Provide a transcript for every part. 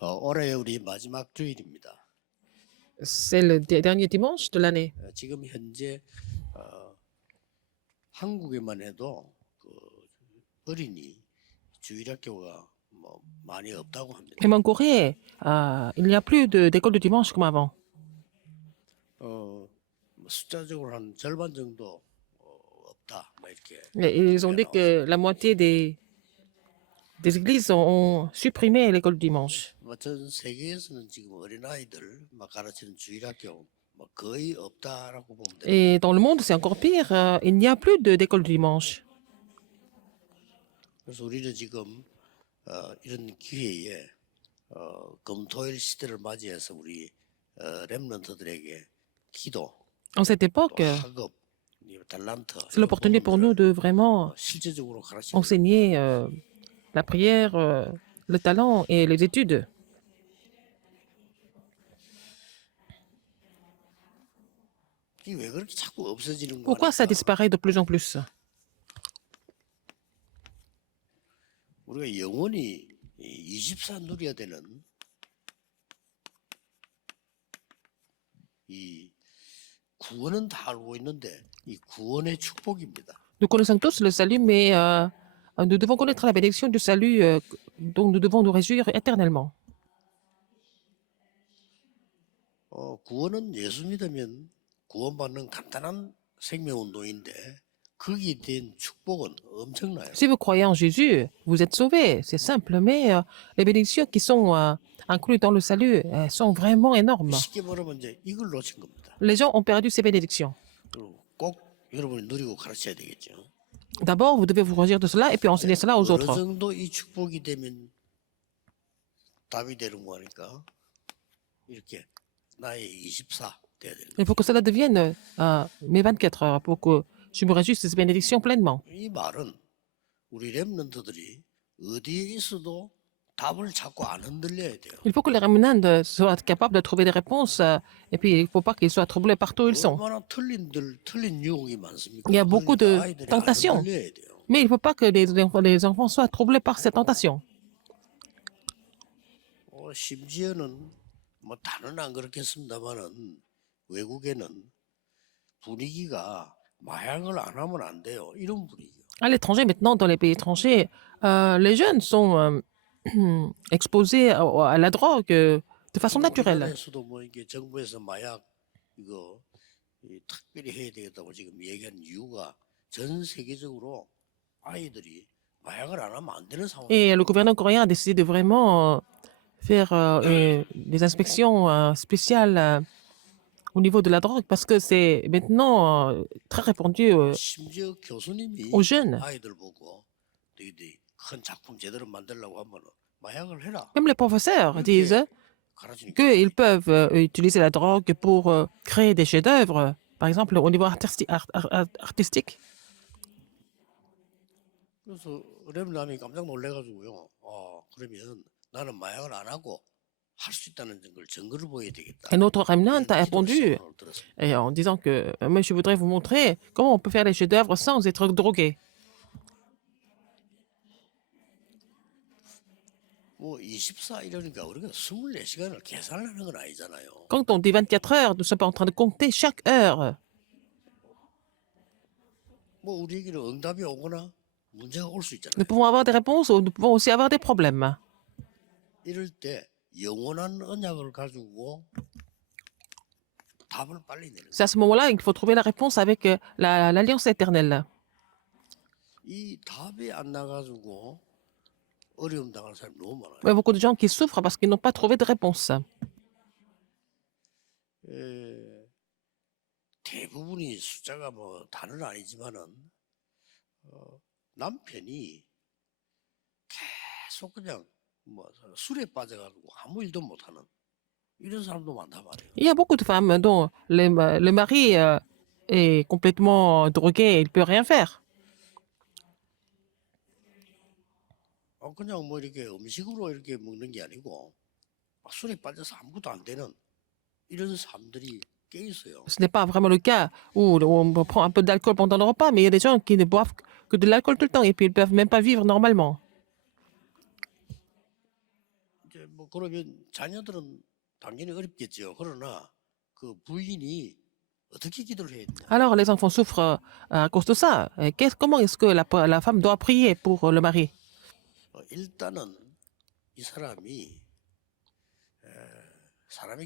올해 우리 마지막 주일입니다. C'est le dernier dimanche de l'année. 지금 현재 한국에만 해도 그 어린이 주일학교가 뭐 많이 없다고 합니다. Même en Corée, il n'y a plus d'école de dimanche comme avant. 숫자적으로 한 절반 정도 없다. 뭐 이렇게 Et ils ont dit que la moitié des églises ont supprimé l'école du dimanche. 전 세계에서는 지금 어린아이들 막 가르치는 주일학교 뭐 거의 없다라고 보면 됩니다. Et dans le monde, c'est encore pire. Il n'y a plus d'école du dimanche. 그래서 우리는 지금 이런 기회에 금토일 시대를 맞이해서 우리 렘넌트들에게 기도, En cette époque, 학업, 달란트 c'est l'opportunité pour nous de vraiment 실제적으로 가르치는 enseigner la prière, le talent et les études. 이게 왜 그렇게 자꾸 없어지는 Pourquoi ça 거니까 disparaît de plus en plus? 우리가 영원히 24 누려야 되는 이 구원은 다 알고 있는데 이 구원의 축복입니다. Nous connaissons tous le salut, mais nous devons connaître la bénédiction du salut dont nous devons nous réjouir éternellement. 구원은 예수 믿으면 구원받는 간단한 생명운동인데 거기에 대한 축복은 엄청나요. Si vous croyez en Jésus, vous êtes sauvés. C'est simple, mais les bénédictions qui sont incluses dans le salut sont vraiment énormes. 쉽게 말하면 이제 이걸 놓친 겁니다. Les gens ont perdu ces bénédictions. 그리고 꼭 여러분이 누리고 가르쳐야 되겠죠. D'abord, vous devez vous réjouir de cela et puis enseigner cela aux 어느 autres. 정도 이 축복이 되면 답이 되는 거니까 이렇게 나의 24 돼야 되는 Il faut que cela devienne mes 24 heures pour que je me réjouisse de ces bénédictions pleinement. 이 말은 우리 렘넌트들이 어디에 있어도 답을 찾고 안 흔들려야 돼요. Il faut que les remnants soient capables de trouver des réponses et puis il ne faut pas qu'ils soient troublés partout où ils sont. 얼마나 틀린 유혹이 많습니까? Il y a beaucoup 그러니까 de 아이들이 안 tentations. 흔들려야 돼요. Mais il ne faut pas que les enfants soient troublés par ces tentations. 심지어는 뭐 다는 안 그렇겠습니다만은 외국에는 분위기가 마약을 안 하면 안 돼요. 이런 분위기요. À l'étranger, maintenant, dans les pays étrangers, les jeunes sont exposés à la drogue de façon naturelle. 우리나라에서도 뭐 이게 정부에서 마약 이거 특별히 해야 되겠다고 지금 얘기하는 이유가 전 세계적으로 아이들이 마약을 안 하면 안 되는 상황. Et le gouvernement coréen a décidé de vraiment faire des inspections spéciales au niveau de la drogue parce que c'est maintenant très répandu 심지어 교수님이 aux jeunes. 아이들 보고 너희들이 큰 작품 제대로 만들려고 하면 마약을 해라. Même les professeurs disent 가르치니까 qu'ils peuvent utiliser la drogue pour créer des chefs-d'œuvre, par exemple au niveau artistique. 그래서 렘남이 깜짝 놀래가지고요. 그러면 나는 마약을 안 하고 할 수 있다는 걸 증거를 보여야 되겠다. Un autre remnant a 이런 répondu 기도를 들었습니다. et en disant que moi, je voudrais vous montrer comment on peut faire les chefs-d'œuvre sans être drogué. 뭐 24 이러니까 우리가 24시간을 계산하는 건 아니잖아요. Quand on dit 24 heures, nous ne sommes pas en train de compter chaque heure. 뭐 우리에게는 응답이 오거나 문제가 올 수 있잖아요. Nous pouvons avoir des réponses ou nous pouvons aussi avoir des problèmes. 이럴 때 영원한 언약을 가지고 답을 빨리 내는 거예요. C'est à ce moment-là qu'il faut trouver la réponse avec l'alliance éternelle. 이 답이 안 나가지고 어려움 당하는 사람이 너무 많아요. Il y a beaucoup de gens qui souffrent parce qu'ils n'ont pas trouvé de réponse. 대부분이 숫자가 뭐 다는 아니지만은 남편이 계속 그냥 뭐 술에 빠져가지고 아무 일도 못하는 이런 사람도 많단 말이에요. Il y a beaucoup de femmes dont le mari est complètement drogué et il ne peut rien faire. 그냥 뭐 이렇게 음식으로 이렇게 먹는 게 아니고 막 술에 빠져서 아무것도 안 되는 이런 사람들이 꽤 있어요. Ce n'est pas vraiment le cas où on prend un peu d'alcool pendant le repas, mais il y a des gens qui ne boivent que de l'alcool tout le temps et puis ils ne peuvent même pas vivre normalement. 이제 뭐 그러면 자녀들은 당연히 어렵겠죠. 그러나 그 부인이 어떻게 기도를 해야 되냐? Alors, les enfants souffrent à cause de ça. Comment est-ce que la femme doit prier pour le mari? 일단은 이 사람이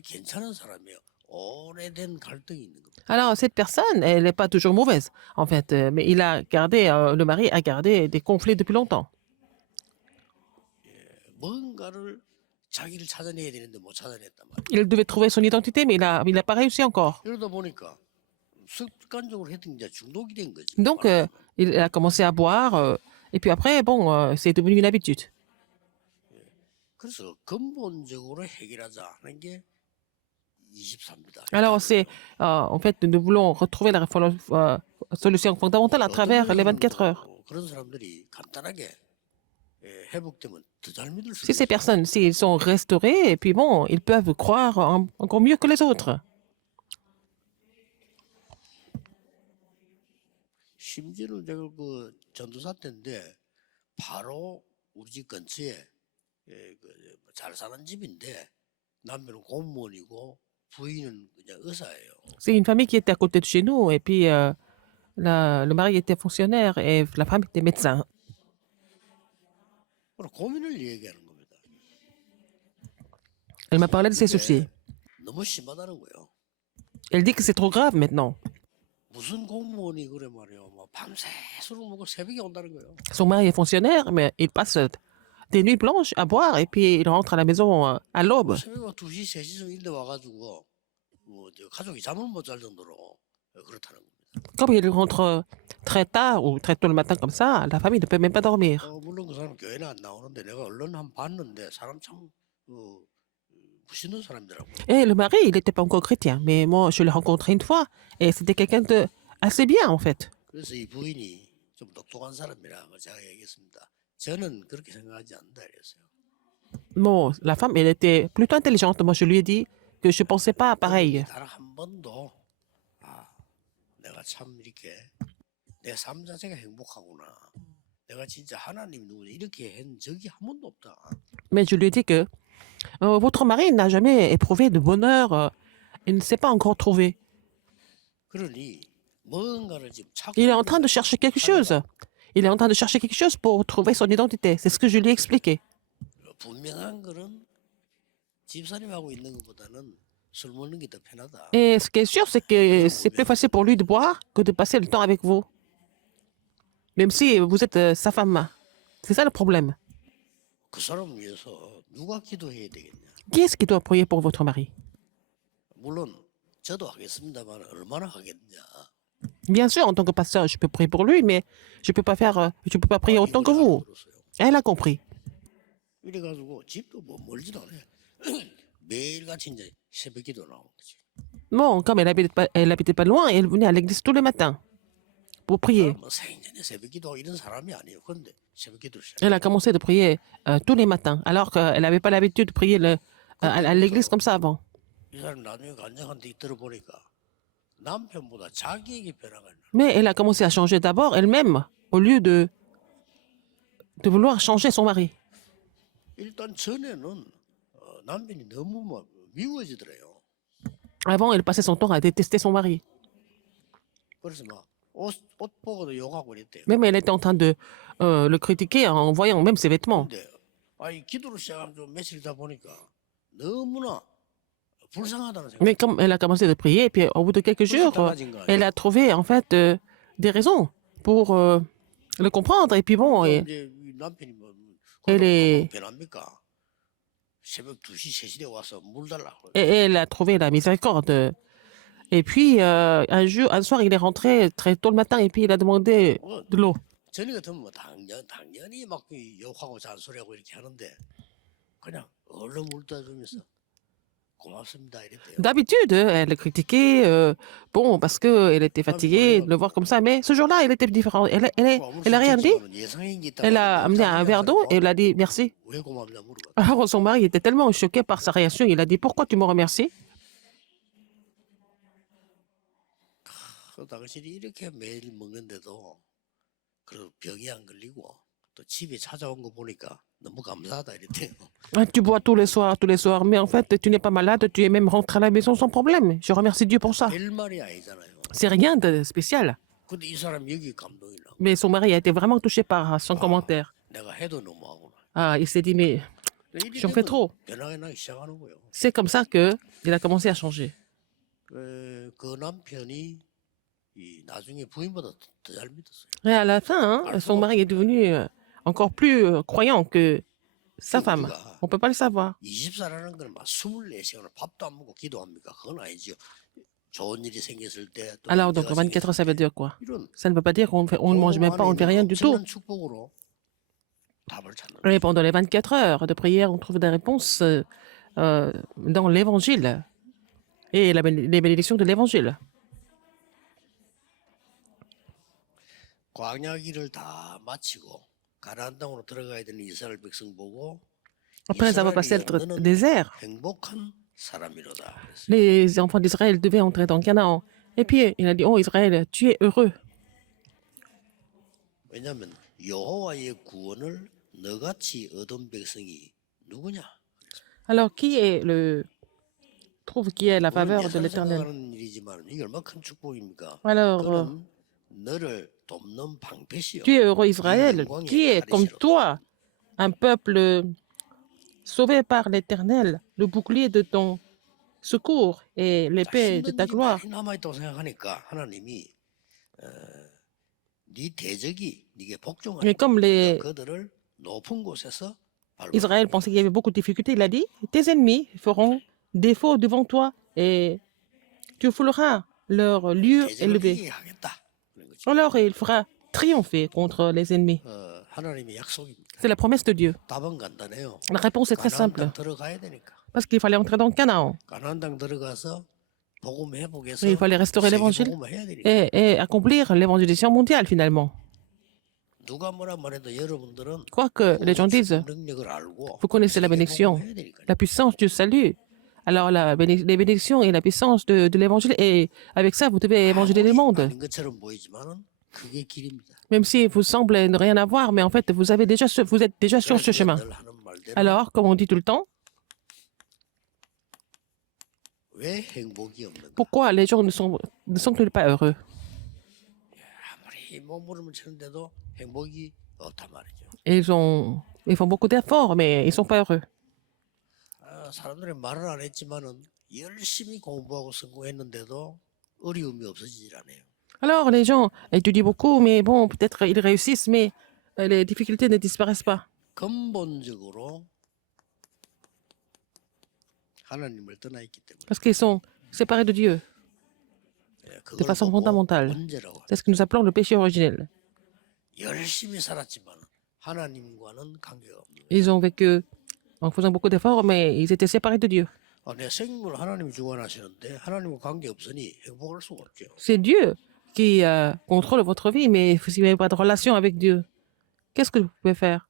괜찮은 사람이에요. 오래된 갈등이 있는 겁니다. Alors, cette personne, elle n'est pas toujours mauvaise, en fait, mais le mari a gardé des conflits depuis longtemps. 뭔가를 자기를 찾아내야 되는데 못 찾아냈단 말이에요. Il devait trouver son identité, mais il a pas réussi encore. 이러다 보니까 습관적으로 했던 게 중독이 된 거지. Donc, il a commencé à boire, et puis après, bon, c'est devenu une habitude. 그래서 근본적으로 해결하자 하는 게 23입니다. Alors, en fait, nous voulons retrouver la solution fondamentale à travers les 24 heures. 그런 사람들이 간단하게 회복되면 더 잘 믿을 수 Si ces 있어요. personnes, s'ils sont restaurés, et puis bon, ils peuvent croire encore mieux que les autres. 심지어는 제가 그 전도사 때인데 바로 우리 집 근처에 잘 사는 집인데 남편은 공무원이고 부인은 그냥 의사예요. C'est une famille qui était à côté de chez nous, et puis le mari était fonctionnaire et la femme était médecin. 그럼 고민을 얘기하는 겁니다. Elle m'a parlé de ses 이게 soucis. 너무 심하다는 거예요. Elle dit que c'est trop grave maintenant. 무슨 공무원이 그래 말이에요. 뭐 밤새 술을 먹고 새벽에 온다는 거예요. Son mari est fonctionnaire, mais il passe des nuits blanches à boire, et puis il rentre à la maison à l'aube. 새벽에 2시, 3시쯤 일대 와가지고 저 가족이 잠을 못 잘 정도로 그렇다는 겁니다. Comme il rentre très tard ou très tôt le matin comme ça, la famille ne peut même pas dormir. 물론 그 사람 교회는 안 나오는데 내가 얼른 한번 봤는데 사람 참 멋있는 사람이더라고요. Et le mari, il n'était pas encore chrétien, mais moi, je l'ai rencontré une fois, et c'était quelqu'un de assez bien, en fait. 그래서 이 부인이 좀 똑똑한 사람이라고 제가 얘기했습니다. 저는 그렇게 생각하지 않는다 그랬어요. Bon, la femme, elle était plutôt intelligente. Moi, je lui ai dit que je ne pensais pas pareil. 단한 번도 내가 참 이렇게 내 삶 자체가 행복하구나. 내가 진짜 하나님 누구지 이렇게 한 적이 한 번도 없다. Mais je lui ai dit que votre mari n'a jamais éprouvé de bonheur, il ne s'est pas encore trouvé. 그러니 뭔가를 지금 찾고 Il est en train de chercher quelque chose. Il est en train de chercher quelque chose pour trouver son identité. C'est ce que je lui ai expliqué. 분명한 거는 집사님하고 있는 것보다는 술 먹는 게 더 편하다. Et ce qui est sûr, c'est que c'est plus facile pour lui de boire que de passer le temps avec vous. Même si vous êtes sa femme. C'est ça le problème. 그 사람을 위해서 누가 기도해야 되겠냐? Qui est-ce qui doit prier pour votre mari? 물론 저도 하겠습니다만 얼마나 하겠냐? Bien sûr, en tant que pasteur, je peux prier pour lui, mais je peux pas prier autant que vous. Elle a compris. 이래가지고 집도 뭐 멀지도 않아요. 매일같이 이제 새벽기도 나오는 거지. Bon, comme elle habitait pas loin, elle venait à l'église tous les matins pour prier. 뭐 생전에 새벽기도 이런 사람이 아니에요. 그런데 새벽기도를 시작. Elle a commencé de prier tous les matins, alors qu'elle n'avait pas l'habitude de prier à l'église comme ça avant. 이 사람 나중에 간증한테 들어보니까 남편보다 자기에게 변화가 있나. Mais elle a commencé à changer d'abord elle-même, au lieu de vouloir changer son mari. 일단 전에는 남편이 너무 막 미워지더래요. Avant, elle passait son temps à détester son mari. 그래서 막 옷 보고도 욕하고 그랬대요. Même elle était en train de le critiquer en voyant même ses vêtements. 근데 아니 기도를 시작하면 좀 며칠 있다 보니까 너무나 불쌍하다는 생각. Mais comme elle a commencé de prier, et puis au bout de quelques jours, elle a trouvé en fait des raisons pour le comprendre. Et puis bon, 이제 이 남편이 뭐 elle est, 변합니까? 새벽 2시, 3시에 와서 물 달라고. et elle a trouvé la miséricorde. Et puis un soir, il est rentré très tôt le matin et puis il a demandé de l'eau. 전에 같으면 뭐 당연히 막 욕하고 잔소리하고 이렇게 하는데 그냥 얼른 물 떠주면서 고맙습니다 이랬대요. D'habitude, elle critiquait, bon, parce qu'elle était fatiguée de le voir comme ça. Mais ce jour-là, elle était différente. Elle a rien dit. Elle a amené un verre d'eau et elle a dit merci. 왜 고맙냐 물어봤다. Alors son mari était tellement choqué par sa réaction, il a dit pourquoi tu me remercies? 당신이 이렇게 매일 먹는데도 그 병이 안 걸리고 또 또 집에 찾아온 거 보니까 너무 감사하다 이랬대요. Ah, tu bois tous les soirs, mais en fait, tu n'es pas malade, tu es même rentré à la maison sans problème. Je remercie Dieu pour ça. 별 말이 아니잖아요. C'est rien de spécial. 근데 이 사람 여기 감동이 나. Mais son mari a été vraiment touché par son commentaire. 내가 해도 너무하구나. Ah, il s'est dit, mais 이렇게 j'en fais 되면 trop. 변하게 나기 시작하는 거예요. C'est comme ça que il a commencé à changer. 그 남편이 이 나중에 부인보다 더 잘 믿었어요. Et à la fin, hein, son mari est devenu encore plus croyant que sa femme. On ne peut pas le savoir. 20살하는 건 막 24시간을 밥도 안 먹고 기도합니까? 그건 아니죠. 좋은 일이 생겼을 때 또 Alors, donc, 문제가 24 heures, ça veut dire quoi? 이런 Ça ne veut pas dire on ne mange même pas, on ne fait rien du tout. 엄청난 축복으로 답을 찾는 Et pendant les 24 heures de prière, on trouve des réponses dans l'évangile et les bénédictions de l'évangile. 광야길을 다 마치고 가나안 땅으로 들어가야 되는 이스라엘 백성 보고 Après avoir passé le désert, 행복한 사람이로다. 그랬어요. les enfants d'Israël devaient entrer dans Canaan. Et puis, il a dit, oh Israël, tu es heureux. 왜냐하면 여호와의 구원을 너같이 얻은 백성이 누구냐? Alors, qui est trouve qui est la faveur de 예산 l'Éternel? 생각하는 일이지만 이게 얼마나 큰 축복입니까? Alors, 그는 너를 돕는 방패시요. tu es heureux Israël, qui est comme toi, un peuple sauvé par l'Éternel, le bouclier de ton secours et l'épée de ta gloire. 많이 남아있다고 생각하니까 하나님이 네 대적이 네게 Mais 복종하니까 comme 그들을 높은 곳에서 밟아. Israël pensait qu'il y avait beaucoup de difficultés, il a dit, tes ennemis feront défaut devant toi et tu fouleras leur lieu 대적을 élevé. 이기게 하겠다. 그런 거죠. Alors il fera triompher contre les ennemis. 하나님의 약속입니다. C'est la promesse de Dieu. 답은 간단해요. La réponse est très 가나안 simple. 땅 들어가야 되니까. Parce qu'il fallait entrer dans Canaan. 가나안 땅 들어가서 복음 회복해서 Il fallait restaurer 세계 l'évangile 복음을 해야 되니까. et accomplir l'évangélisation mondiale finalement. 누가 뭐라 말해도 여러분들은 Quoique les gens disent, 능력을 알고 vous connaissez la 세계 bénédiction, 복음을 해야 되니까요. la puissance du salut. Alors les bénédictions et la puissance de l'évangile, et avec ça, vous devez évangéliser le monde. 아닌 것처럼 보이지만은 그게 길입니다. Même si vous semblez ne rien avoir, mais en fait, vous êtes déjà sur ce chemin. 늘 하는 말대로 Alors, comme on dit tout le temps, 왜 행복이 없는가? pourquoi les gens ne sont-ils pas heureux? 아무리 몸부림을 치는데도 행복이 없단 말이죠. Ils font beaucoup d'efforts, mais ils ne sont pas heureux. 사람들이 말을 안 했지만은 열심히 공부하고 성공했는데도 어려움이 없어지질 않아요. Alors, les gens étudient beaucoup, mais bon, peut-être ils réussissent, mais les difficultés ne disparaissent pas. 근본적으로 하나님을 떠나 있기 때문에 Parce qu'ils sont séparés de Dieu de 그걸 façon 보고 fondamentale. 문제라고. C'est ce que nous appelons le péché originel. 열심히 살았지만 하나님과는 관계가 없는. Ils ont vécu en faisant beaucoup d'efforts, mais ils étaient séparés de Dieu. 내 생명을 하나님이 주관하시는데 하나님과 관계 없으니 행복할 수가 없죠. C'est Dieu qui contrôle votre vie, mais si vous n'avez pas de relation avec Dieu, qu'est-ce que vous pouvez faire?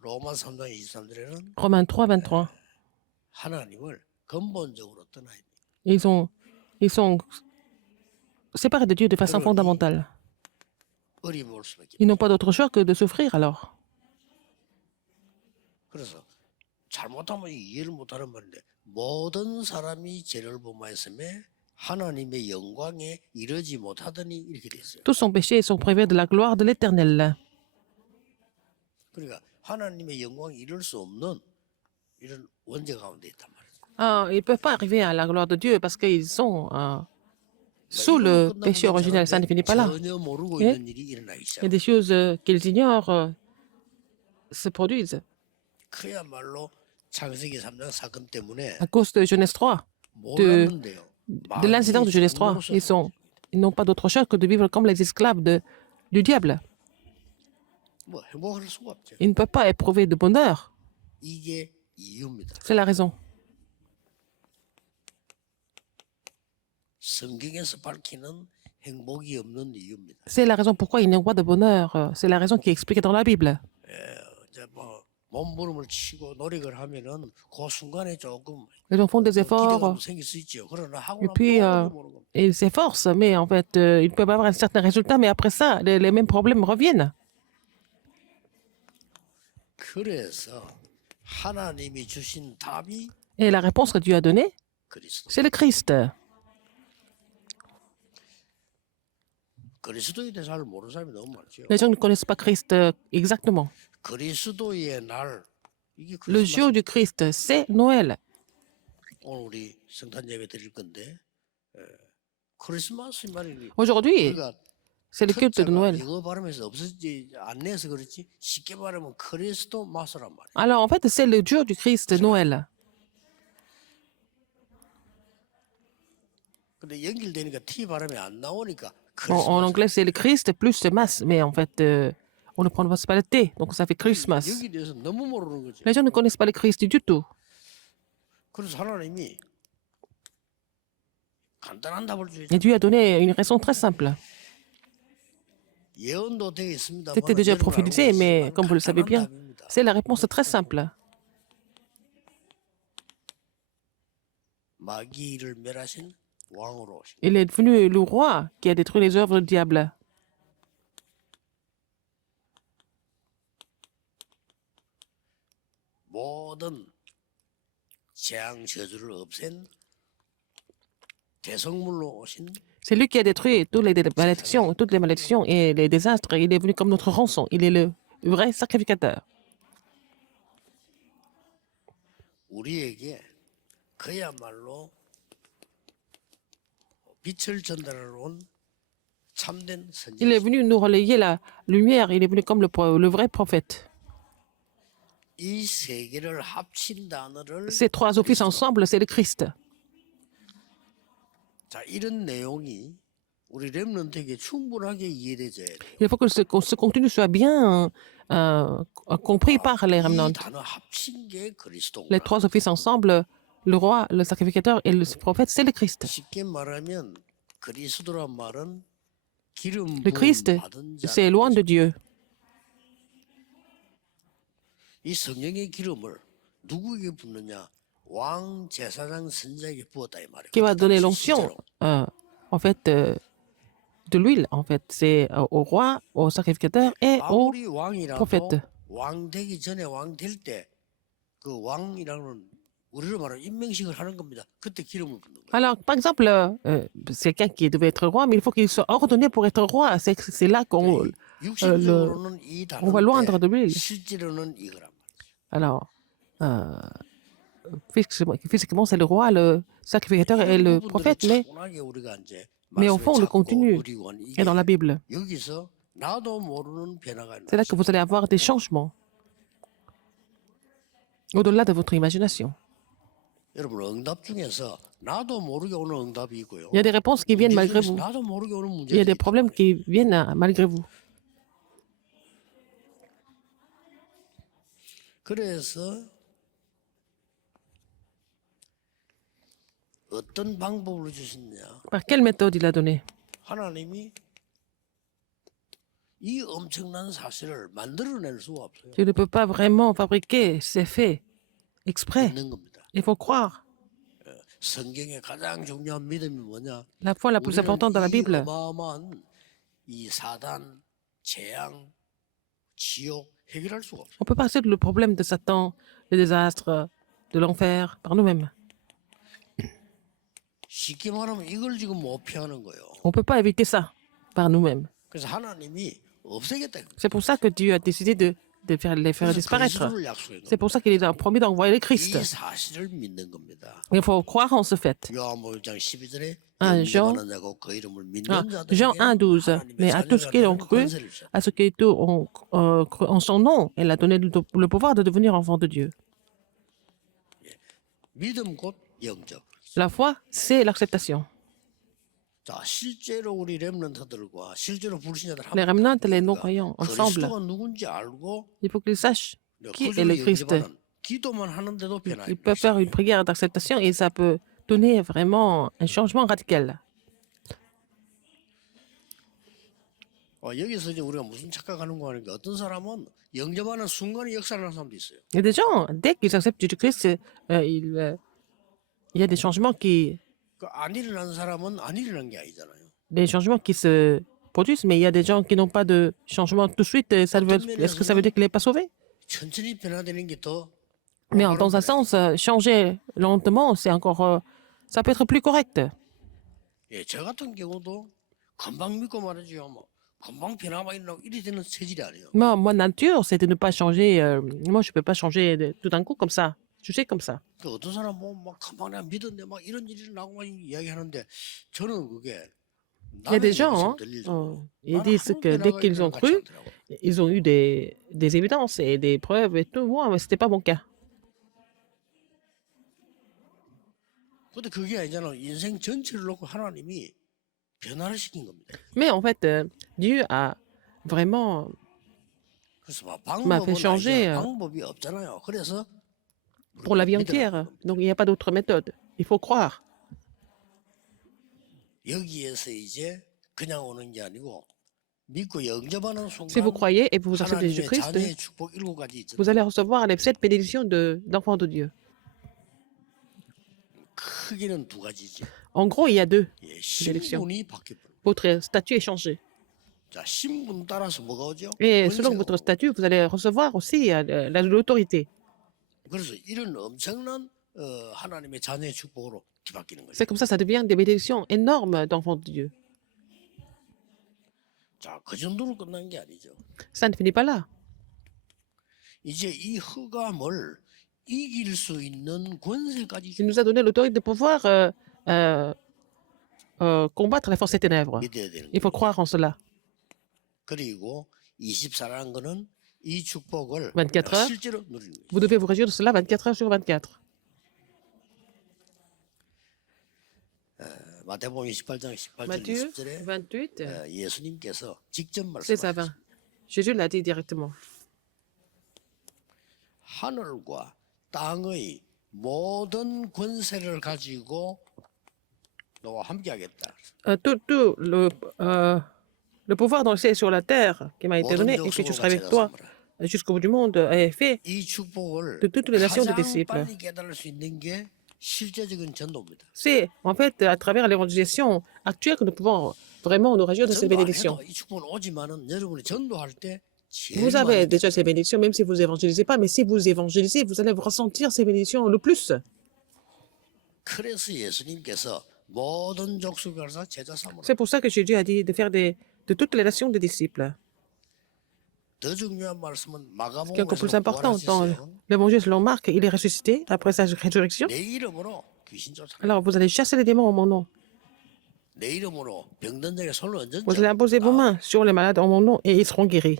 로마 3장 23절에는 Romains 3, 23. 하나님을 근본적으로 떠나야 돼요. Ils sont séparés de Dieu de façon fondamentale. 어림이 올 수밖에. Ils n'ont pas d'autre choix que de souffrir alors. 그래서 잘못하면 이해를 못하는 말인데 모든 사람이 죄를 범하였음에 하나님의 영광에 이르지 못하더니 이렇게 돼 있어요. Tous sont péchés et sont privés de la gloire de l'Éternel. 그러니까 하나님의 영광에 이를 수 없는 이런 원죄 가운데 있단 말이죠. Ils ne peuvent pas arriver à la gloire de Dieu parce qu'ils sont sous le péché originel. Ça ne finit pas là. 전혀 모르고 예? 있는 일이 일어나기 Il y 시작. a des choses qu'ils ignorent se produisent 그야말로 창세기 3장 사건 때문에 à cause de Genèse 3, 몰랐는데요. de l'incident de Genèse 3. Ils n'ont pas d'autre choix que de vivre comme les esclaves du diable. 뭐 행복할 수가 없죠. Ils ne peuvent pas éprouver de bonheur. 이게 이유입니다. C'est la raison. 성경에서 밝히는 행복이 없는 이유입니다. C'est la raison pourquoi il n'y a pas de bonheur. C'est la raison qui est expliquée dans la Bible. 이제 뭐 몸부림을 치고 노력을 하면은 그 순간에 조금 Les gens font des efforts 기대감도 생길 수 있죠. 그러나 하고 et 나면 puis 또 어려워오는 겁니다. ils s'efforcent, mais en fait, ils peuvent avoir un certain résultat, mais après ça, les mêmes problèmes reviennent. 그래서 하나님이 주신 답이 Et la réponse que Dieu a donnée, 그리스도. c'est le Christ. 그리스도에 대해서 잘 모르는 사람이 너무 많죠. Les gens ne connaissent pas Christ exactement. 그리스도의 날 이게 Le 크리스마스. jour du Christ, c'est Noël. 오늘 우리 성탄 예배 드릴 건데 크리스마스 말이 Aujourd'hui, 우리가 c'est le culte de 터자가 Noël. 영어 발음에서 없어지지 않네서 그렇지 쉽게 말하면 크리스도 마스란 말이에요. Alors, en fait, c'est le jour du Christ, Noël. 근데 연결되니까 T 발음이 안 나오니까 En 크리스마스. anglais, c'est le Christ plus le Mas, mais en fait, on ne prononce pas le T, donc ça fait Christmas. 여기 대해서 너무 모르는 거죠. Les gens ne connaissent pas le Christ du tout. 그래서 하나님이 간단한 답을 주죠. Et Dieu a donné une raison très simple. 예언도 되어 있습니다. C'était déjà prophétisé, mais comme vous le savez bien, c'est la réponse très simple. 마귀를 멸하신 왕으로 오신 Il est devenu le roi qui a détruit les œuvres du diable. 모든 재앙 저주를 없앤 대성물로 오신 C'est lui qui a détruit toutes les malédictions et les désastres. Il est venu comme notre rançon. Il est le vrai sacrificateur. 우리에게 그야말로 빛을 전달하러 온 참된 Il est 선지자. venu nous relayer la lumière. Il est venu comme le vrai prophète. 이 세 개를 합친 단어를 Ces trois offices ensemble, c'est le Christ. 자 이런 내용이 우리 렘넌트에게 충분하게 이해되져야 돼요. Il faut que ce contenu soit bien compris par les 이 remnants. 단어 합친 게 그리스도구나. Les trois offices ensemble, le roi, le sacrificateur et le prophète, c'est le Christ. 쉽게 말하면 그리스도란 말은 기름 Le Christ, 부음 받은 c'est 자. loin de Dieu. 이 성령의 기름을 누구에게 붓느냐? 왕, 제사장, 선지자에게 부었다 이 말이에요. Qui va donner l'onction, 실제로. en fait, de l'huile, en fait. C'est au roi, au sacrificateur et au 아무리 왕이라도 prophète. 왕 되기 전에 왕 될 때 그 왕이라는 우리로 말하면 임명식을 하는 겁니다. 그때 기름을 붓는 거예요. Alors, par exemple, c'est quelqu'un qui devait être roi, mais il faut qu'il soit ordonné pour être roi. C'est là qu'on 육신적으로는 이 on va loindre de 단어인데 l'huile. 실제로는 이거란 말이에요. Alors, physiquement, c'est le roi, le sacrificateur et le 부분들을 prophète, 차분하게 우리가 이제 mais au 말씀을 fond, le 잡고 contenu 누리고 하는 est 이게 dans la Bible. 여기서 나도 모르는 변화가 C'est là que vous allez avoir des changements au-delà de votre imagination. 여러분 응답 중에서 나도 모르게 오는 응답이 있고요. Il y a des réponses qui viennent malgré vous. 나도 모르게 오는 Il y a 문제들이 des problèmes qui viennent malgré vous. 그래서 어떤 방법을 주셨냐? Par quelle méthode il a donné? 하나님이 이 엄청난 사실을 만들어낼 수가 없어요. Tu ne peux pas vraiment fabriquer ces faits exprès. 있는 겁니다. Il faut croire. 성경의 가장 중요한 믿음이 뭐냐? La foi la plus importante dans la 이 Bible, 어마어마한 이 사단, 재앙, 지옥 해결할 수가 없어요. on peut passer le problème de Satan, des désastres, de l'enfer par nous-mêmes. 쉽게 말하면 이걸 지금 못 피하는 거예요. On ne peut pas éviter ça par nous-mêmes. 그래서 하나님이 없애겠다. C'est pour ça que Dieu a décidé de les faire 그래서 disparaître. 그리스도를 약속한 C'est 겁니다. pour ça qu'il a promis d'envoyer le Christ. 이 사실을 믿는 겁니다. Il faut croire en ce fait. 요한복음 1장 12절에 Jean- 영접하는 자고 그 이름을 믿는 Ah, 자들에게 Jean 1,12. Mais à tous ceux qui ont cru, à ceux qui ont cru en son nom, il a donné le pouvoir de devenir enfant de Dieu. 믿음 곧 영접. La foi, c'est l'acceptation. 자, 실제로 우리 렘넌트들과 실제로 불신자들 Les remnants et les non-croyants, ensemble, 그리스도가 누군지 알고 il faut qu'ils sachent qui est 그리스도를 le Christ. 영접하는 기도만 하는데도 변화가 Ils peuvent faire une prière d'acceptation et ça peut donner vraiment un changement radical. 여기서 이제 우리가 무슨 착각하는 거 하니까 어떤 사람은 영접하는 순간에 역사를 하는 사람도 있어요. Il y a des gens, dès qu'ils acceptent Jésus-Christ, il y a 안 일어난 사람은 안 일어난 게 아니잖아요. des changements qui se produisent, mais il y a des gens qui n'ont pas de changement tout de suite. Est-ce que ça veut dire qu'il n'est pas sauvé? 천천히 변화되는 게 더 Mais dans un sens, changer lentement, c'est encore, ça peut être plus correct. 예, 저 같은 경우도 금방 믿고 말이죠. 뭐 금방 변화가 일어나고 이래 되는 체질이 아니에요. Moi, nature, c'est de ne pas changer. Moi, je peux pas changer tout d'un coup comme ça. Je sais comme ça. 그 어떤 사람 보면 막 금방 내가 믿었는데 막 이런 일이 나고 막 이야기하는데 저는 그게 Il y a 나는 des 얘기 gens, 있으면 들릴 정도로 ils 나는 disent 아무 que dès 변화가 qu'ils ont 일어난 것 같지 cru, 않더라고. ils ont eu des évidences et des preuves et tout. Moi, mais c'était pas mon cas. 근데 그게 아니잖아. 인생 전체를 놓고 하나님이 변화를 시킨 겁니다. Mais en fait, Dieu a vraiment 그래서 막 m'a fait 방법은 changer 아니잖아. 방법이 없잖아요. 그래서 pour la vie 믿으라는 entière. 겁니다. Donc, il n'y a pas d'autre méthode. Il faut croire. 여기에서 이제 그냥 오는 게 아니고 믿고 영접하는 Si vous 순간 croyez et vous acceptez 하나님의 Jésus-Christ, 자녀의 축복 7가지 있잖아요. vous allez recevoir les 7 bénédictions d'enfants de Dieu. 크기는 두 가지지. En gros, il y a deux. 예, bénédictions. 신분이 바뀌어버려. Votre statut est changé. 자, 신분 따라서 뭐가 오죠? Et selon 권세가 votre 오고. statut, vous allez recevoir aussi l'autorité. 그래서 이런 엄청난 하나님의 자녀의 축복으로 뒤바뀌는 거죠. C'est comme ça devient des bénédictions énormes d'enfants de Dieu. 자, 그 정도로 끝난 게 아니죠. Ça ne finit pas là. 이제 이 흑암을 이길 수 있는 권세까지 Il nous a donné l'autorité de pouvoir combattre les forces des ténèbres. 믿어야 되는 Il 거예요. faut croire en cela. 그리고 24라는 거는 이 축복을 24 heures. 실제로 누리는 거예요. Vous devez vous réjouir de cela 24 heures sur 24. 마태복음 28장 18절 Matthieu 20절에 28, 예수님께서 직접 16 à 말씀하셨어요. 20. Jésus l'a dit directement. 하늘과 땅의 모든 권세를 가지고 너와 함께하겠다. Tout le pouvoir dans le ciel et sur la terre qui m'a été donné et que tu seras avec toi jusqu'au bout du monde est fait 이 축복을 de toutes les nations de 가장 disciples. 빨리 깨달을 수 있는 게 실제적인 전도입니다. C'est en fait à travers l'évangélisation actuelle que nous pouvons vraiment nous réjouir de ces 전도 안 bénédictions. 해도 이 축복은 오지만은 여러분이 전도할 때 제일 Vous 많이 avez déjà ces bénédictions, même si vous évangélisez pas, mais si vous évangélisez, vous allez ressentir ces bénédictions le plus. 그래서 예수님께서 모든 족속을 가서 제자 삼으라. C'est pour ça que Jésus a dit de faire de toutes les nations des disciples. 더 중요한 말씀은 Ce qui est encore plus 마가복음에서 important dans 부활하셨어요. l'évangile selon Marc, il est ressuscité après sa résurrection. 내 이름으로 귀신 쫓아내. Alors vous allez chasser les démons en mon nom. 내 이름으로 병든 자에게 손을 얹은 Vous allez imposer vos mains sur les malades en mon nom et ils seront guéris.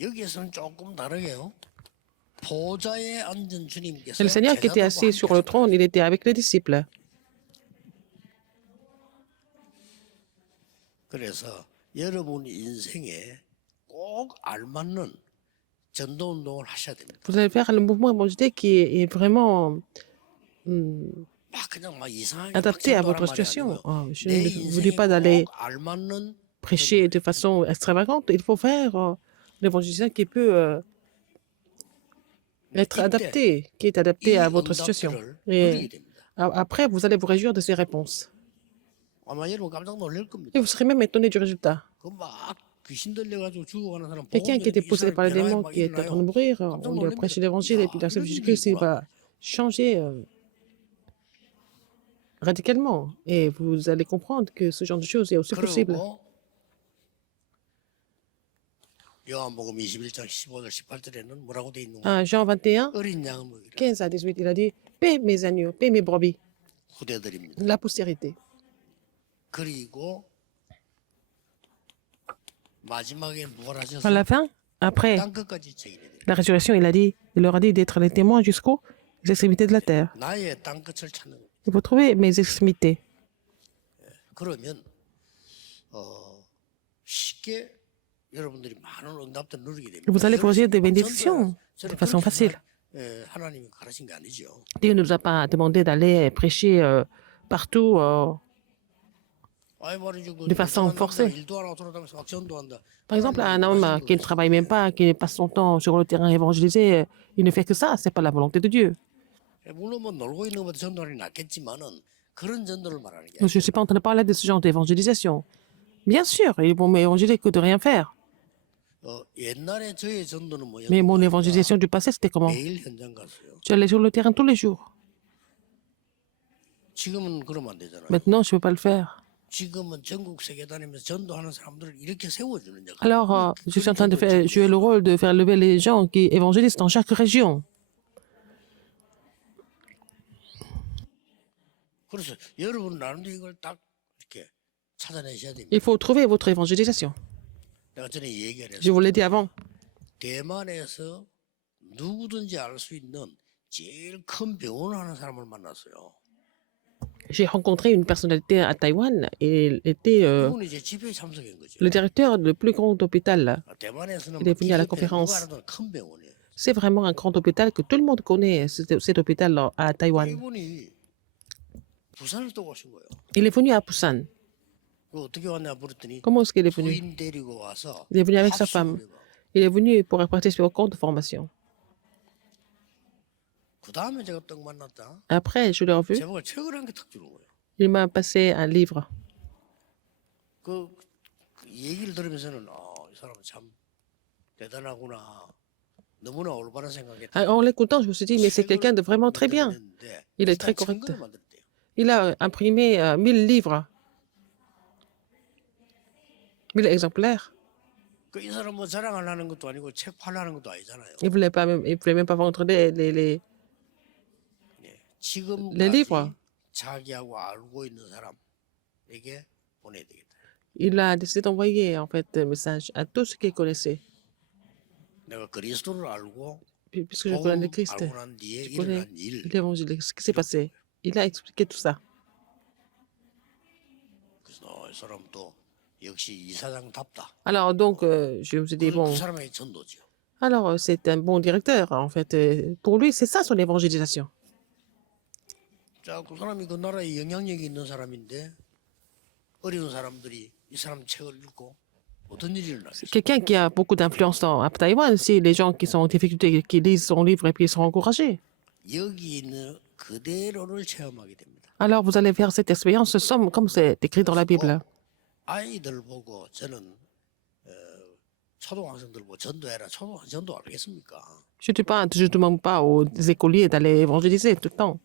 여기에서는 조금 다르게요. 보좌에 앉은 주님께서 Et le Seigneur qui était 제자들과 assis sur le 함께 trône, il était avec les disciples. 그래서 여러분 인생에 꼭 알맞는 전도 운동을 하셔야 됩니다. Vous allez faire le mouvement évangélique qui est vraiment 막 그냥 막 이상하게 adapté à 막 votre 전도하란 말이 situation. 아니고요. Je 내 ne vous 인생에 dis pas d'aller 꼭 알맞는 prêcher de façon extravagante. Il faut faire l'évangélisation qui peut être adapté, qui est adapté à votre situation. 응답들을 Et 누리게 됩니다. après, vous allez vous réjouir de ces réponses. 아마 여러분 깜짝 놀랄 겁니다. Et vous serez même étonné du résultat. 그막 귀신 들려가지고 죽어가는 사람 Quelqu'un qui était poussé par les démons, qui est en train de mourir, 깜짝 on lui a 놀랍니다. prêché l'évangile et puis il accepte Jésus-Christ, il va changer radicalement. Et vous allez comprendre que ce genre de choses est aussi possible. 그리고 요한복음 21장 15절 18절에는 뭐라고 돼 있는 거예요? Jean 21, 어린 양을 먹이라 15 à 18, il a dit, paix mes agneaux, paix mes brebis, 후대들입니다. la postérité. 그리고 마지막에 À 부활하셔서 la fin, après 땅 끝까지 책임이 돼요. la résurrection, il leur a dit d'être les témoins jusqu'aux extrémités de la terre. 나의 땅 끝을 찾는 거예요. Il faut trouver mes extrémités. 그러면 쉽게 여러분들이 많은 응답들 누리게 됩니다. Vous allez vous des 여러분이 bénédictions 전도하- de façon 그렇게 facile. 하나님이 가르친 게 아니죠. Dieu ne nous a pas demandé d'aller prêcher partout de façon forcée. Par exemple, un homme qui ne travaille même pas, qui passe son temps sur le terrain évangélisé, il ne fait que ça. C'est pas la volonté de Dieu. 물론 뭐 놀고 있는 것보다 전도하는 게 낫겠지만은 그런 전도를 말하는 게 Je ne suis pas en train de parler de ce genre d'évangélisation. Bien sûr, ils vont m'évangéliser que de rien faire. 옛날에 저의 전도는 Mais mon 뭐였냐면 évangélisation du passé, c'était comment? 매일 현장 갔어요. J'allais sur le terrain tous les jours. 지금은 그러면 안 되잖아요. Maintenant, je ne peux pas le faire. 지금은 전국 세계 다니면서 전도하는 사람들을 이렇게 세워주는 역할. Alors, je suis en train de jouer le rôle de faire lever les gens qui évangélisent dans chaque région. 그래서 여러분 나름대로 이걸 딱 이렇게 찾아내셔야 됩니다. Il faut trouver votre évangélisation. 내가 전에 얘기를 Je 했어요. vous l'ai dit avant. 대만에서 누구든지 알 수 있는 제일 큰 병원을 하는 사람을 만났어요. J'ai rencontré une personnalité à Taïwan et il était 그분이 이제 집회에 참석한 거죠. le directeur du plus grand hôpital. 대만에서는 Il est venu à la 기업에 conférence. 누가 알아도 큰 병원이에요. C'est vraiment un grand hôpital que tout le monde connaît, cet hôpital à Taïwan. 이분이 부산을 또 오신 거예요. Il est venu à Busan. 그 어떻게 왔냐 물었더니 Comment est-ce qu'il est venu? 부인 데리고 와서 Il est venu avec sa femme. 합숙을 해봐. Il est venu pour participer au cours de formation. 그 다음에 제가 딱 만났다. Après, je l'ai revu. 제목을 책을 한 개 탁 주는 거예요. Il m'a passé un livre. 그 얘기를 들으면서는 이 사람은 참 대단하구나. 너무나 올바른 생각했다. En l'écoutant, je me suis dit, mais c'est quelqu'un de vraiment très bien. Il est très correct. Il a imprimé 1000 livres. 1000 exemplaires. 이 사람 뭐 자랑하려는 것도 아니고 책 팔라는 것도 아니잖아요. Il ne voulait même pas vendre les 지금까지 livres. 자기하고 알고 있는 사람에게 보내야 되겠다. Il a décidé d'envoyer en fait un message à tous ceux qu'il connaissait. 내가 그리스도를 알고 Puisque je 복음 connais le Christ, 알고 난 뒤에 je connais 일어난 일. l'évangile, ce qui s'est passé. Il a expliqué tout ça. 그래서 이 사람도 역시 이사장답다. Alors donc, je me suis dit, bon, 그 사람의 전도죠. alors c'est un bon directeur en fait. Pour lui, c'est ça son évangélisation. 자, 그 사람이 그 나라에 영향력이 있는 사람인데 어려운 사람들이 이 사람 책을 읽고 어떤 일이 일어나겠어요? Quelqu'un qui a beaucoup d'influence à Taïwan, c'est les gens qui sont en difficulté, qui lisent son livre et puis ils sont encouragés. 여기 있는 그대로를 체험하게 됩니다. Alors vous allez faire cette expérience comme c'est écrit dans la Bible. 아이들 보고 저는 초등학생들 보고 전도해라. 초등학생 전도 알겠습니까? Je ne demande pas aux écoliers d'aller évangéliser tout le temps.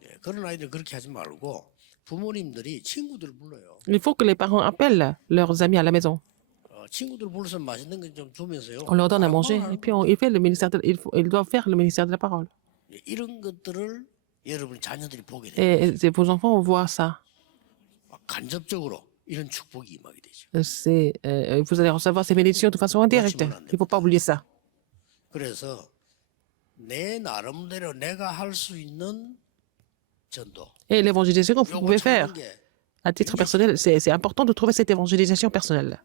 네, 그런 아이들 그렇게 하지 말고 부모님들이 친구들 불러요. Il faut que les parents appellent leurs amis à la maison. 친구들 불러서 맛있는 거 좀 주면서요. On leur donne à manger et puis ils doivent faire le ministère de la parole. 네, 이런 것들을 여러분 자녀들이 보게 돼요. Et vos enfants vont voir ça. 간접적으로 이런 축복이 임하게 되죠. Vous allez recevoir ces bénédictions de façon indirecte. Il ne faut pas oublier ça. 그래서 내 나름대로 내가 할 수 있는 전도. Et l'évangélisation que vous pouvez 요거 faire 찾는 게 à titre personnel, c'est important de trouver cette évangélisation personnelle.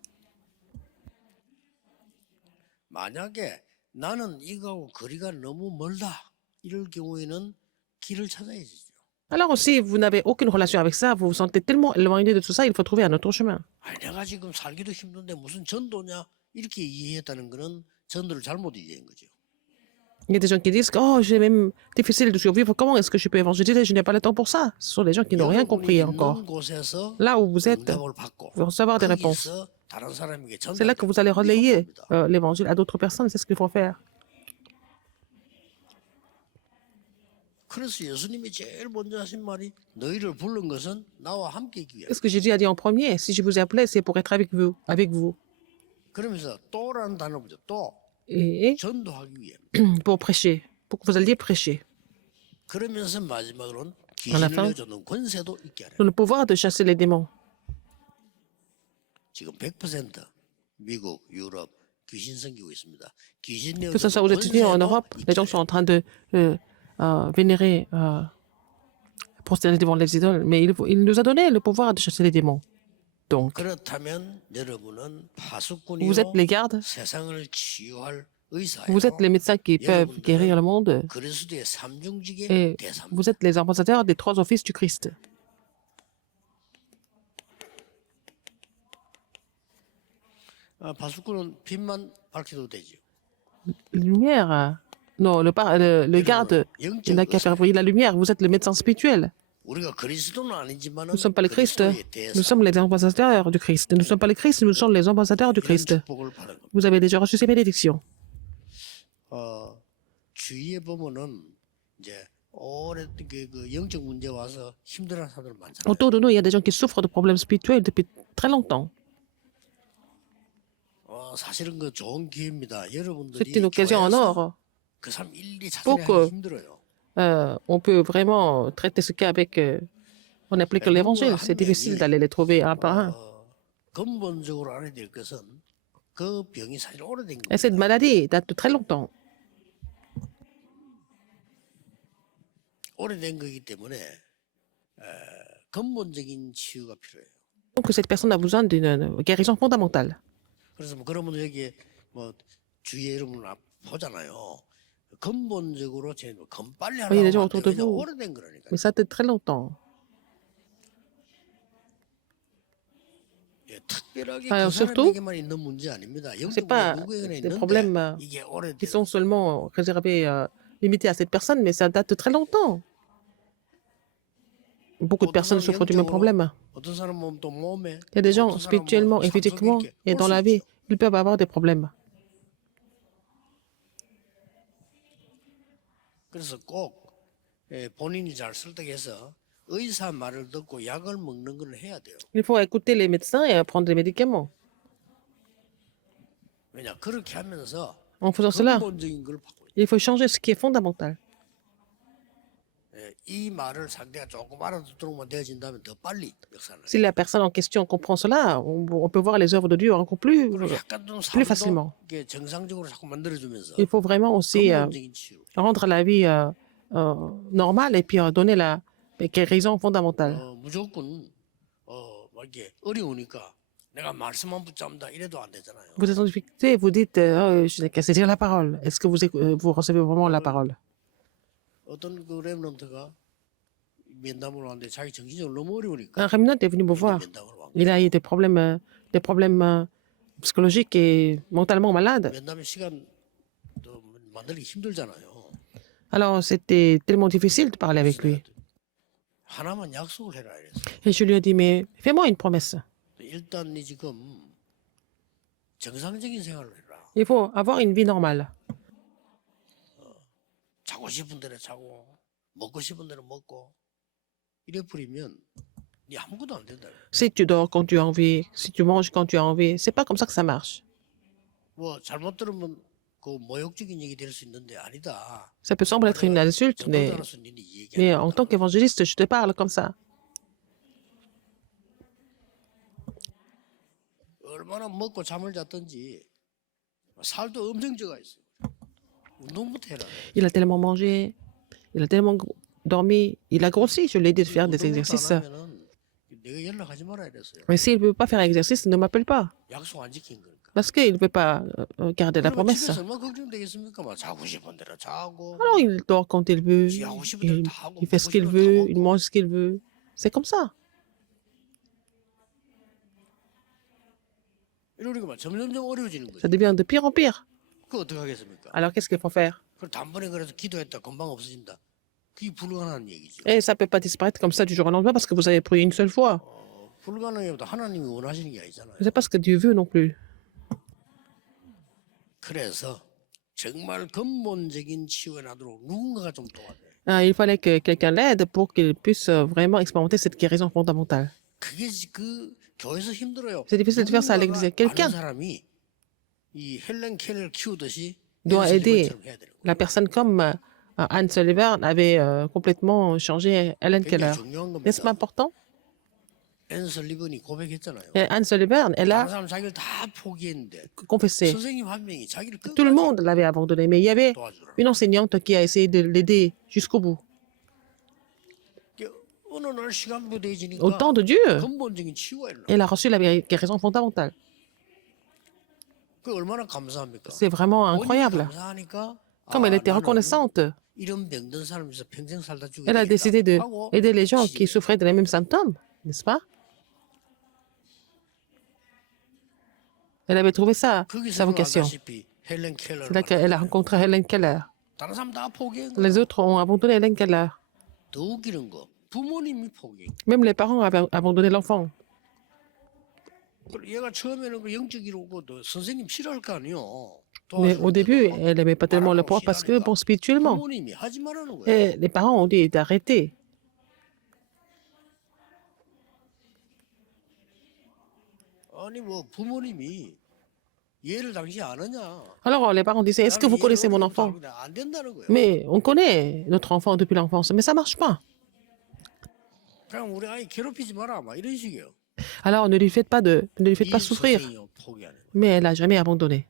만약에 나는 이거하고 거리가 너무 멀다. 이럴 경우에는 길을 찾아야죠. Alors aussi, vous n'avez aucune relation avec ça, vous vous sentez tellement éloigné de tout ça, il faut trouver un autre chemin. 내가 지금 살기도 힘든데 무슨 전도냐? 이렇게 이해했다는 거는 전도를 잘못 이해한 거죠. Il y a des gens qui disent que oh, j'ai même difficile de survivre, comment est-ce que je peux évangéliser? Je n'ai pas le temps pour ça. Ce sont des gens qui n'ont rien compris encore. Là où vous êtes, vous allez recevoir des réponses. C'est là que vous allez relayer l'évangile à d'autres personnes, c'est ce qu'il faut faire. 그래서 예수님이 제일 먼저 하신 말이 너희를 부른 것은 나와 함께 있기 위하여. Qu'est-ce que Jésus a dit en premier? Si je vous ai appelé, c'est pour être avec vous, avec vous. 그러면서 또라는 단어 보죠. 또 Et 전도하기 위해. pour prêcher, pour que vous alliez prêcher. 그러면서 마지막으로는 À la 귀신을 fin, 내쫓는 권세도 있게 하라. le pouvoir de chasser les démons. 지금 100% 미국, 유럽 귀신 생기고 있습니다. 귀신 Que ce soit aux États-Unis ou en Europe, les gens sont en train de vénérer, prosterner devant les idoles, mais il nous a donné le pouvoir de chasser les démons. Donc, 그렇다면 여러분은 파수꾼이요 vous êtes les gardes, 세상을 치유할 의사예요. vous êtes les médecins qui peuvent guérir le monde, 그리스도의 삼중직의 et 대상. vous êtes les ambassadeurs des trois offices du Christ. 파수꾼은 빛만 밝혀도 되죠. Lumière. Non, le garde, il n'a qu'à faire briller la lumière. Vous êtes le médecin spirituel. 우리가 그리스도는 아니지만은 Nous ne sommes pas le Christ. 그리스도의 Nous 대사 sommes les ambassadeurs du Christ. Nous ne sommes pas le Christ, nous sommes les ambassadeurs du 이런 Christ. 축복을 받은 겁니다. Vous avez déjà reçu ces bénédictions. 주위에 보면은 이제 오래 그 영적 문제 와서 힘들어하는 사람들 많잖아요. Autour de nous, il y a des gens qui souffrent de problèmes spirituels depuis très longtemps. 사실은 그 좋은 기회입니다. 여러분들이 C'est une occasion en 교회에서 or 그 사람 일일이 pour 찾아내기 que 힘들어요. on peut vraiment traiter ce cas avec. On applique l'évangile. C'est difficile d'aller les trouver un par un. 근본적으로 알아야 될 것은 그 병이 사실 오래된 Et 겁니다. cette maladie date de très longtemps. 오래된 거기 때문에 근본적인 치유가 필요해요. Donc cette personne a besoin d'une guérison fondamentale. 그래서 뭐 그러면 여기 뭐 주위에 여러분 보잖아요. 근본적으로 제 빨리 Oui, il y a des gens 하려고 autour de 하는데 vous. 오래된 거라니까. Mais ça date très longtemps. 특별하게 Alors, 그 surtout, 사람에게만 있는 문제 아닙니다. C'est 영적 pas 문제 누구에게나 des 있는데 problèmes 이게 qui 오래된 sont seulement réservés, limités à cette personne, mais ça date de très longtemps. Beaucoup de personnes souffrent du même problème. 어떤 사람은 또 몸에 Il y a des gens 어떤 사람은 spirituellement et 상속이 physiquement 이렇게 et 올 dans 수 la vie, 있죠. ils peuvent avoir des problèmes. 그래서 꼭 본인이 잘 설득해서 의사 말을 듣고 약을 먹는 걸 해야 돼요. Il faut écouter les médecins et prendre des médicaments. 왜냐 그렇게 하면서 En faisant cela, 근본적인 걸 바꿔요. il faut changer ce qui est fondamental. 이 말을 상대가 조금 알아듣도록만 되어진다면 더 빨리 역사를. Si la personne en question comprend cela, on peut voir les œuvres de Dieu encore 약간 좀 plus facilement. 삶도 이게 정상적으로 자꾸 만들어주면서 Il faut vraiment aussi 근본적인 치유. rendre la vie normale et puis donner la guérison fondamentale. 무조건 뭐 이렇게 어려우니까 내가 말씀만 붙잡는다 이래도 안 되잖아요. Vous êtes en difficulté, vous dites oh, je n'ai qu'à saisir la parole. Est-ce que vous recevez vraiment la parole? 어떤 그 렘넌트가 면담을 왔는데 자기 정신적으로 너무 어려우니까 Un remnant est venu me voir. 면담을 왔고 Il a eu des problèmes psychologiques et mentalement malade. 면담 시간도 만들기 힘들잖아요. Alors c'était tellement difficile de parler avec lui. 하나만 약속을 해라 이랬어요. Et je lui ai dit, mais fais-moi une promesse. 일단 네 지금 정상적인 생활을 해라. Il faut avoir une vie normale. 자고 싶은 대로 자고 먹고 싶은 대로 먹고 이래 버리면 네 아무것도 안 된다. Si tu dors quand tu as envie, si tu manges quand tu as envie, c'est pas comme ça que ça marche. 뭐 잘못 들으면 그 모욕적인 얘기 될 수 있는데 아니다. Ça peut sembler être une insulte, mais 전도자로서 니네 얘기하는 en tant qu'évangéliste, je te parle comme ça. 얼마나 먹고 잠을 잤든지 살도 엄청 쪄가 있어요. 운동부터 해라. Il a tellement mangé, il a tellement dormi, il a grossi. Je lui ai dit de faire des 운동부터 안 exercices. 하면은 내가 연락하지 말아 이랬어요. Mais s'il ne veut pas faire exercice, ne m'appelle pas. 약속 안 지킨 거니까. Parce qu'il ne veut pas garder la 그러면 promesse. 집에서 얼마나 걱정되겠습니까? 막 자고 싶은 대로 자고 Alors il dort quand il veut, 지하고 싶은 대로 il, 다 하고 il fait ce 먹고 qu'il 싶은 대로 다 veut, il 먹고. mange ce qu'il veut. C'est comme ça. 이러니까 막 점점점 어려워지는 거죠. Ça devient de pire en pire. 그 어떻게 하겠습니까? Alors qu'est-ce qu'il faut faire? 그 단번에 그래서 기도했다 금방 없어진다. 그게 불가능한 얘기죠. Et ça ne peut pas disparaître comme ça du jour au lendemain parce que vous avez prié une seule fois. 불가능해도 하나님이 원하시는 게 아니잖아요. C'est pas ce que Dieu veut non plus. 그래서 정말 근본적인 치유에 나도록 누군가가 좀 도와줘요. Il fallait que quelqu'un l'aide pour qu'il puisse vraiment expérimenter cette guérison fondamentale. 그게 그 교회에서 힘들어요. C'est difficile de faire ça à l'église. 누군가가 Quelqu'un 아는 사람이 이 헬렌 켈을 키우듯이 doit aider 헬렌 해야 되는 거예요. la personne comme Anne Sullivan avait complètement changé Helen Keller. 굉장히 중요한 N'est-ce pas 겁니다. important? 앤 설리번이 고백했잖아요. Et Anne Sullivan, elle 다른 a 사람 자기를 다 포기했는데 confessé. 선생님 한 명이 자기를 Tout le 끝까지 monde l'avait abandonné, mais il y avait 도와주라. une enseignante qui a essayé de l'aider jusqu'au bout. 어느 날 시간표 Au 되지니까 temps de Dieu, 근본적인 치유가 일어나. elle a reçu la guérison fondamentale. 그 얼마나 감사합니까? C'est vraiment 본인이 incroyable. 감사하니까 Comme elle était 나는 reconnaissante, 이런 병든 사람에서 평생 살다 죽어야 elle a décidé 되겠다 하고 d'aider les gens qui 시작해요. souffraient des mêmes symptômes, n'est-ce pas? Elle avait trouvé ça, sa 거기서 vocation. 알다시피 헬렌 켈러를 C'est là qu'elle a rencontré Helen Keller. 다른 사람 다 포기한 Les 거야. autres ont abandonné Helen Keller. 더 웃기는 거 부모님이 포기한 거야. Même les parents avaient abandonné l'enfant. 얘가 처음에는 그 영적이로고 또 선생님 싫어할 거 아니요. Mais au début, elle n'aimait pas tellement le prof parce que, bon, spirituellement, 부모님이 하지 말라는 거야. et les parents ont dit d'arrêter. 아니 뭐 부모님이 얘를 당시 아느냐? Alors, les parents disaient, est-ce que vous connaissez mon enfant? 안 된다는 거야. Mais on connaît notre enfant depuis l'enfance, mais ça marche pas. 그냥 우리 아이 괴롭히지 마라, 막 이런 식이에요. Alors, ne lui faites pas souffrir. 선생님이 포기하는 거야. Mais elle n'a jamais abandonné.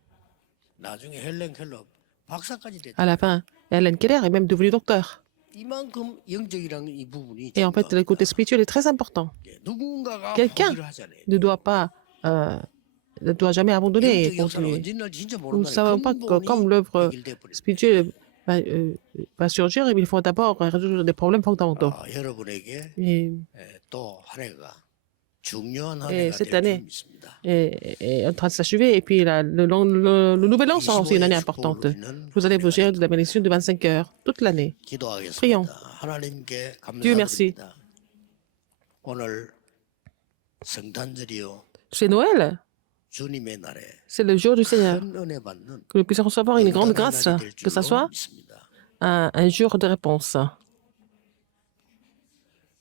나중에 헬렌 켈러 박사까지 됐. À la fin, Helen Keller est même devenue docteur. 이만큼 영적이라는 이 부분이 Et en fait, le côté spirituel est très important. 누군가가 Quelqu'un 포기를 하잖아요. ne doit jamais abandonner et 영적 역사는 continuer. 언제 날지 진짜 Nous ne 모른다는 savons pas que comme l'œuvre spirituelle va surgir, il faut d'abord résoudre des problèmes fondamentaux. 여러분에게 Et, 또 한 해가 중요한 한 et 해가 cette 될 줄 année 믿습니다. est en train de s'achever. Et puis le nouvel an sera aussi une année importante. Vous allez vous gérer de la bénédiction de 25 heures toute l'année. 기도하겠습니다. Prions. 하나님께 Dieu merci. 감사드립니다. 오늘 성탄절이요 C'est Noël. 주님의 날에 C'est le jour du Seigneur. 큰 은혜 받는 Que nous puissions recevoir une grande grâce. 날이 될 Que ça 줄로 soit 믿습니다. un jour de réponse.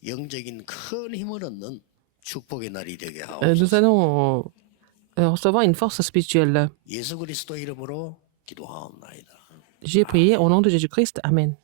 영적인 큰 힘을 얻는 축복의 날이 되게 Nous 하옵소서. allons recevoir une force spirituelle. 예수 그리스도 이름으로 기도하옵나이다. J'ai prié au nom de Jésus-Christ. Amen.